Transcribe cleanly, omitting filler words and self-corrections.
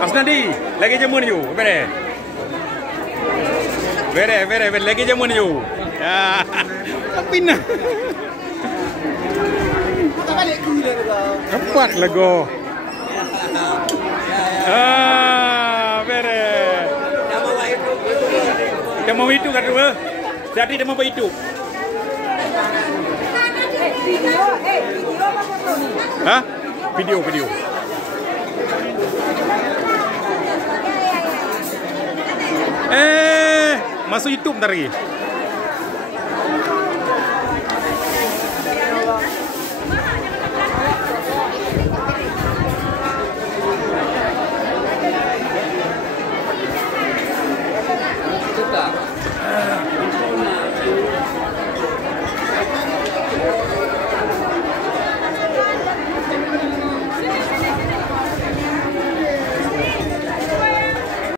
Mas Nadi, lagi jamun you. Bere. Lagi jamun you. Ya. Tapi nah. Cepat lego. Bere. Dia mau itu kan dulu. Jadi dia mau itu. Video apa foto nih? Hah? Video. Masuk YouTube ntar lagi.